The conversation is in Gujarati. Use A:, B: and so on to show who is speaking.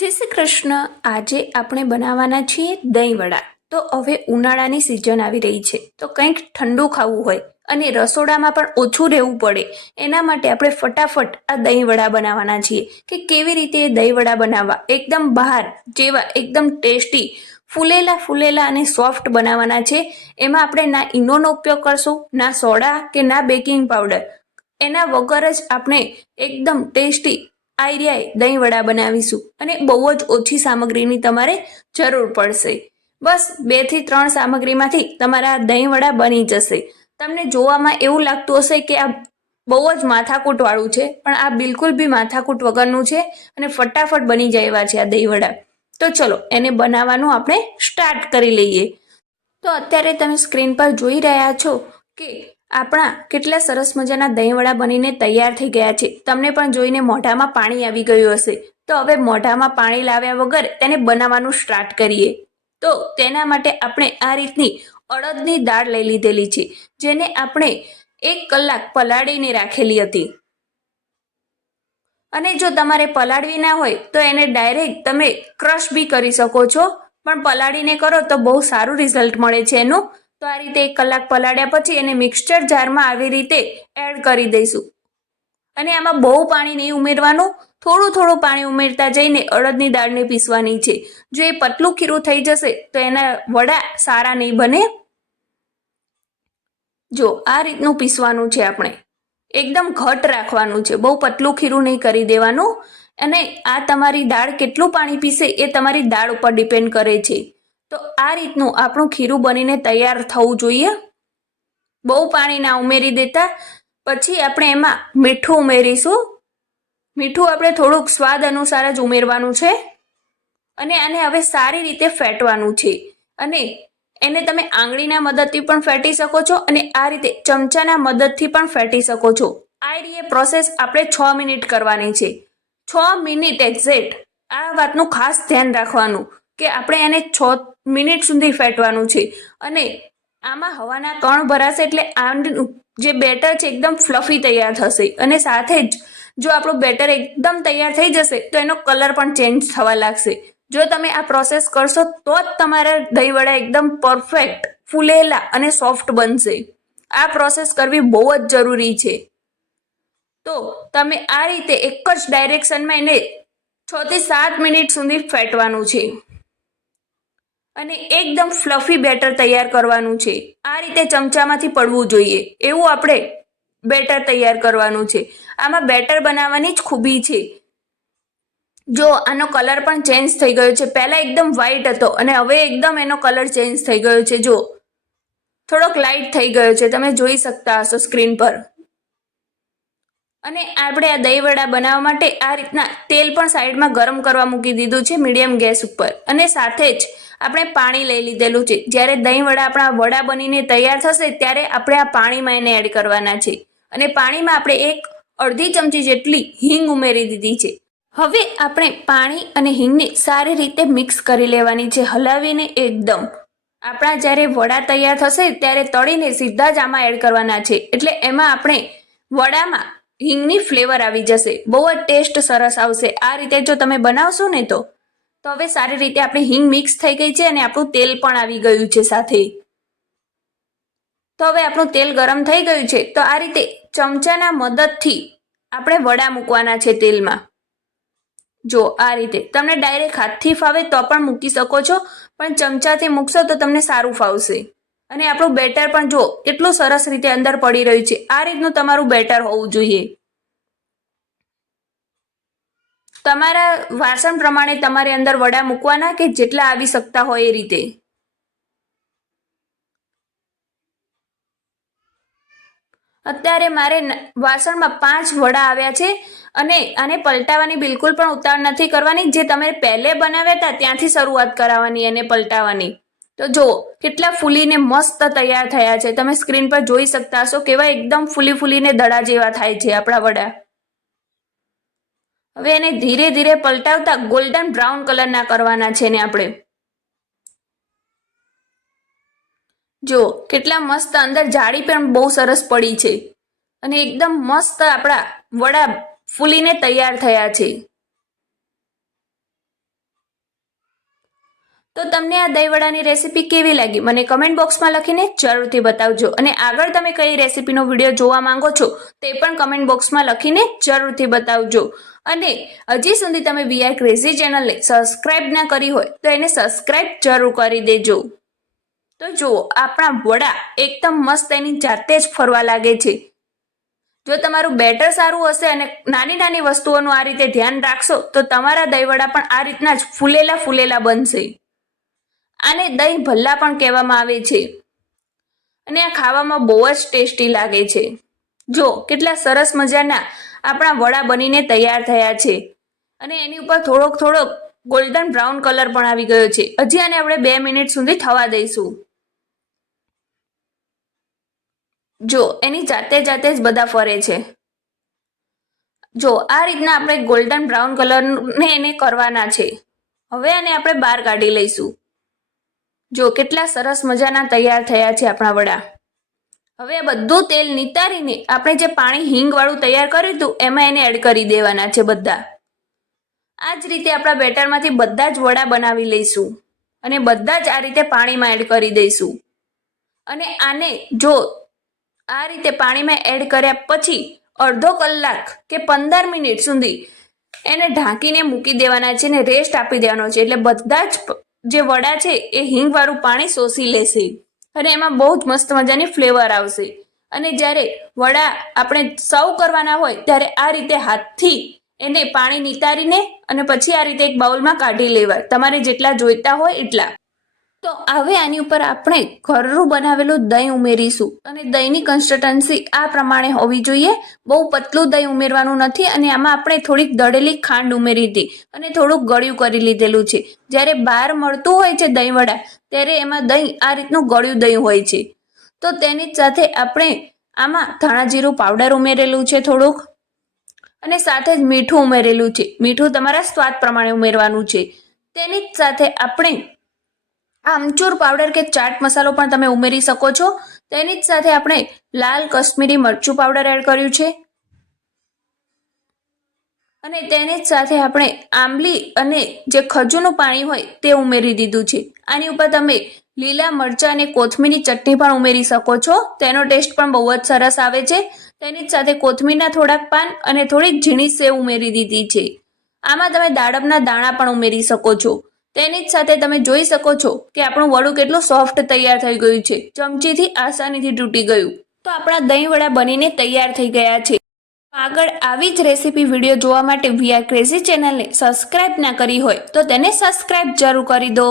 A: જય શ્રી કૃષ્ણ. આજે આપણે બનાવવાના છીએ દહીં વડા. તો હવે ઉનાળાની સિઝન આવી રહી છે. તો કંઈક ઠંડુ ખાવું હોય અને રસોડામાં પણ ઓછું રહેવું પડે. એના માટે આપણે ફટાફટ આ દહીં વડા બનાવવાના છીએ કે કેવી રીતે દહીં વડા બનાવવા. એકદમ બહાર જેવા એકદમ ટેસ્ટી, ફૂલેલા ફૂલેલા અને સોફ્ટ બનાવવાના છે. એમાં આપણે ના ઈનોનો ઉપયોગ કરશું, ના સોડા કે ના બેકિંગ પાવડર. એના વગર જ આપણે એકદમ ટેસ્ટી આઈડિયાએ દહીં વડા બનાવીશું અને બહુ જ ઓછી સામગ્રીની તમારે જરૂર પડશે. બસ બેથી ત્રણ સામગ્રીમાંથી તમારા દહીં વડા બની જશે. તમને જોવામાં એવું લાગતું હશે કે આ બહુ જ માથાકૂટવાળું છે, પણ આ બિલકુલ બી માથાકૂટ વગરનું છે અને ફટાફટ બની જાય એવા છે આ દહીં વડા. તો ચલો, એને બનાવવાનું આપણે સ્ટાર્ટ કરી લઈએ. તો અત્યારે તમે સ્ક્રીન પર જોઈ રહ્યા છો કે આપણા કેટલા સરસ મજાના દહીંવડા બનીને તૈયાર થઈ ગયા છે. તમને પણ જોઈને મોઢામાં પાણી આવી ગયું હશે. તો હવે મોઢામાં પાણી લાવ્યા વગર તેને બનાવવાનું સ્ટાર્ટ કરીએ. તો તેના માટે આપણે આ રીતની અડદની દાળ લઈ લીધેલી છે, જેને આપણે એક કલાક પલાળીને રાખેલી હતી. અને જો તમારે પલાળવી ના હોય, તો એને ડાયરેક્ટ તમે ક્રશ બી કરી શકો છો. પણ પલાળીને કરો તો બહુ સારું રિઝલ્ટ મળે છે એનું. તો આ રીતે એક કલાક પલાળ્યા પછી એને મિક્સચર જારમાં આવી રીતે એડ કરી દઈશું. અને આમાં બહુ પાણી નહીં ઉમેરવાનું, થોડું થોડું પાણી ઉમેરતા જઈને અડદની દાળને પીસવાની છે. જો એ પતલું ખીરું થઈ જશે, તો એના વડા સારા નહીં બને. જો, આ રીતનું પીસવાનું છે આપણે. એકદમ ઘટ રાખવાનું છે. બહુ પતલું ખીરું નહીં કરી દેવાનું. અને આ તમારી દાળ કેટલું પાણી પીસે એ તમારી દાળ ઉપર ડિપેન્ડ કરે છે. તો આ રીતનું આપણું ખીરું બનીને તૈયાર થવું જોઈએ. બહુ પાણી ના ઉમેરી દેતા, પછી આપણે એમાં મીઠું ઉમેરીશું. મીઠું આપણે થોડુંક સ્વાદ અનુસાર જ ઉમેરવાનું છે. અને આને હવે સારી રીતે ફેટવાનું છે. અને એને તમે આંગળીના મદદથી પણ ફેટી શકો છો અને આ રીતે ચમચાના મદદથી પણ ફેટી શકો છો. આ રીતે પ્રોસેસ આપણે છ મિનિટ કરવાની છે. છ મિનિટ એક્ઝેક્ટ આ વાતનું ખાસ ધ્યાન રાખવાનું કે આપણે એને છ મિનિટ સુધી ફેટવાનું છે. અને આમાં હવાના કણ ભરાશે એટલે આંડનું જે બેટર છે એકદમ ફ્લફી તૈયાર થશે. અને સાથે જ જો આપણું બેટર એકદમ તૈયાર થઈ જશે, તો એનો કલર પણ ચેન્જ થવા લાગશે. જો તમે આ પ્રોસેસ કરશો, તો જ તમારા દહીંવડા એકદમ પરફેક્ટ, ફૂલેલા અને સોફ્ટ બનશે. આ પ્રોસેસ કરવી બહુ જ જરૂરી છે. તો તમે આ રીતે એક જ ડાયરેક્શનમાં એને છ થી સાત મિનિટ સુધી ફેટવાનું છે. અને એકદમ ફ્લફી બેટર તૈયાર કરવાનું છે. આ રીતે ચમચામાંથી પડવું જોઈએ. એવું આપણે બેટર તૈયાર કરવાનું છે. આમાં બેટર બનાવવાની જ ખૂબી છે. જો આનો કલર પણ ચેન્જ થઈ ગયો છે. પહેલાં એકદમ વ્હાઈટ હતો અને હવે એકદમ એનો કલર ચેન્જ થઈ ગયો છે. જો, થોડોક લાઇટ થઈ ગયો છે. તમે જોઈ શકતા હશો સ્ક્રીન પર. અને આપણે આ દહીં વડા બનાવવા માટે આ રીતના તેલ પણ સાઈડમાં ગરમ કરવા મૂકી દીધું છે. મીડિયમ ગેસ ઉપર. અને સાથે જ આપણે પાણી લઈ લીધેલું છે. જ્યારે દહીં વડા આપણા વડા બનીને તૈયાર થશે, ત્યારે આપણે આ પાણીમાં એને એડ કરવાના છે. અને પાણીમાં આપણે એક અડધી ચમચી જેટલી હિંગ ઉમેરી દીધી છે. હવે આપણે પાણી અને હિંગને સારી રીતે મિક્સ કરી લેવાની છે, હલાવીને એકદમ. આપણા જ્યારે વડા તૈયાર થશે, ત્યારે તળીને સીધા જ આમાં એડ કરવાના છે. એટલે એમાં આપણે વડામાં હિંગની ફ્લેવર આવી જશે. બહુ જ ટેસ્ટ સરસ આવશે. આ રીતે જો તમે બનાવશો ને તો તો હવે સારી રીતે આપણી હિંગ મિક્સ થઈ ગઈ છે અને આપણું તેલ પણ આવી ગયું છે સાથે. તો હવે આપણું તેલ ગરમ થઈ ગયું છે, તો આ રીતે ચમચાના મદદથી આપણે વડા મૂકવાના છે તેલમાં. જો આ રીતે તમને ડાયરેક્ટ હાથથી ફાવે તો પણ મૂકી શકો છો, પણ ચમચાથી મૂકશો તો તમને સારું ફાવશે. અને આપણું બેટર પણ જો કેટલું સરસ રીતે અંદર પડી રહ્યું છે, આ રીતનું તમારું બેટર હોવું જોઈએ. તમારા વાસણ પ્રમાણે તમારે અંદર વડા મૂકવાના કે જેટલા આવી શકતા હોય એ રીતે? અત્યારે મારે વાસણમાં પાંચ વડા આવ્યા છે અને આને પલટાવવાની બિલકુલ પણ ઉતાવળ નથી કરવાની. જે તમે પહેલે બનાવ્યા હતા ત્યાંથી શરૂઆત કરાવવાની અને પલટાવાની. તો જુઓ કેટલા ફૂલીને મસ્ત તૈયાર થયા છે. તમે સ્ક્રીન પર જોઈ શકતા હશો કેવા એકદમ ફૂલી ફૂલીને દડા જેવા થાય છે આપણા વડા. હવે એને ધીરે ધીરે પલટાવતા ગોલ્ડન બ્રાઉન કલરના કરવાના છે ને આપણે. જો, કેટલા મસ્ત અંદર જાળી પણ બહુ સરસ પડી છે. અને એકદમ મસ્ત આપણા વડા ફૂલીને તૈયાર થયા છે. તો તમને આ દહીંવડાની રેસીપી કેવી લાગી? મને કમેન્ટ બોક્સમાં લખીને જરૂરથી બતાવજો. અને આગળ તમે કઈ રેસીપીનો વીડિયો જોવા માંગો છો, તે પણ કમેન્ટ બોક્સમાં લખીને જરૂરથી બતાવજો. અને હજી સુધી તમે વીઆર ક્રેઝી ચેનલને સબસ્ક્રાઇબ ના કરી હોય, તો એને સબસ્ક્રાઇબ જરૂર કરી દેજો. તો જુઓ, આપણા વડા એકદમ મસ્ત એની જાતે જ ફરવા લાગે છે. જો તમારું બેટર સારું હશે અને નાની નાની વસ્તુઓનું આ રીતે ધ્યાન રાખશો, તો તમારા દહીંવડા પણ આ રીતના જ ફૂલેલા ફૂલેલા બનશે. આને દહીં ભલ્લા પણ કહેવામાં આવે છે. અને આ ખાવામાં બહુ જ ટેસ્ટી લાગે છે. જો કેટલા સરસ મજાના આપણા વડા બનીને તૈયાર થયા છે. અને એની ઉપર થોડોક થોડોક ગોલ્ડન બ્રાઉન કલર પણ આવી ગયો છે. હજી આને આપણે બે મિનિટ સુધી થવા દઈશું. જો, એની જાતે જાતે જ બધા ફરે છે. જો, આ રીતના આપણે ગોલ્ડન બ્રાઉન કલરને એને કરવાના છે. હવે આને આપણે બહાર કાઢી લઈશું. જો, કેટલા સરસ મજાના તૈયાર થયા છે આપણા વડા. હવે આ બધું તેલ નિતારીને આપણે જે પાણી હિંગવાળું તૈયાર કર્યું હતું, એમાં એને એડ કરી દેવાના છે બધા. આ જ રીતે આપણા બેટરમાંથી બધા જ વડા બનાવી લઈશું અને બધા જ આ રીતે પાણીમાં એડ કરી દઈશું. અને આને જો આ રીતે પાણીમાં એડ કર્યા પછી અડધો કલાક કે પંદર મિનિટ સુધી એને ઢાંકીને મૂકી દેવાના છે ને રેસ્ટ આપી દેવાનો છે. એટલે બધા જ જે વડા છે એ હિંગવાળું પાણી શોષી લેશે. અને એમાં બહુ જ મસ્ત મજાની ફ્લેવર આવશે. અને જ્યારે વડા આપણે સર્વ કરવાના હોય, ત્યારે આ રીતે હાથથી એને પાણી નિતારીને અને પછી આ રીતે એક બાઉલમાં કાઢી લેવા. તમારે જેટલા જોઈતા હોય એટલા. તો હવે આની ઉપર આપણે ઘરનું બનાવેલું દહીં ઉમેરીશું અને દહીંની કન્સિસ્ટન્સી આ પ્રમાણે હોવી જોઈએ. બહુ પતલું દહીં ઉમેરવાનું નથી અને આમાં આપણે થોડીક દળેલી ખાંડ ઉમેરી હતી અને થોડુંક ગળ્યું કરી લીધેલું છે. જ્યારે બહાર મળતું હોય છે દહીં વડા ત્યારે એમાં દહીં આ રીતનું ગળ્યું દહીં હોય છે. તો તેની સાથે આપણે આમાં ધાણા જીરું પાવડર ઉમેરેલું છે થોડુંક અને સાથે જ મીઠું ઉમેરેલું છે. મીઠું તમારા સ્વાદ પ્રમાણે ઉમેરવાનું છે. તેની જ સાથે આપણે આમચૂર પાવડર કે ચાટ મસાલો પણ તમે ઉમેરી શકો છો. તેની જ સાથે આપણે લાલ કશ્મીરી મરચું પાવડર એડ કર્યું છે. અને તેની જ સાથે આપણે આંબલી અને જે ખજૂરનું પાણી હોય તે ઉમેરી દીધું છે. આની ઉપર તમે લીલા મરચાં અને કોથમીરની ચટણી પણ ઉમેરી શકો છો. તેનો ટેસ્ટ પણ બહુ જ સરસ આવે છે. તેની જ સાથે કોથમીરના થોડાક પાન અને થોડીક ઝીણી સેવ ઉમેરી દીધી છે. આમાં તમે દાડમના દાણા પણ ઉમેરી શકો છો. તેની જ સાથે તમે જોઈ શકો છો કે આપણું વડું કેટલું સોફ્ટ તૈયાર થઈ ગયું છે. ચમચીથી આસાનીથી તૂટી ગયું. તો આપણા દહીં વડા બનીને તૈયાર થઈ ગયા છે. આગળ આવી જ રેસીપી વીડિયો જોવા માટે વીઆર ક્રેઝી ચેનલને સબસ્ક્રાઇબ ના કરી હોય તો તેને સબસ્ક્રાઇબ જરૂર કરી દો.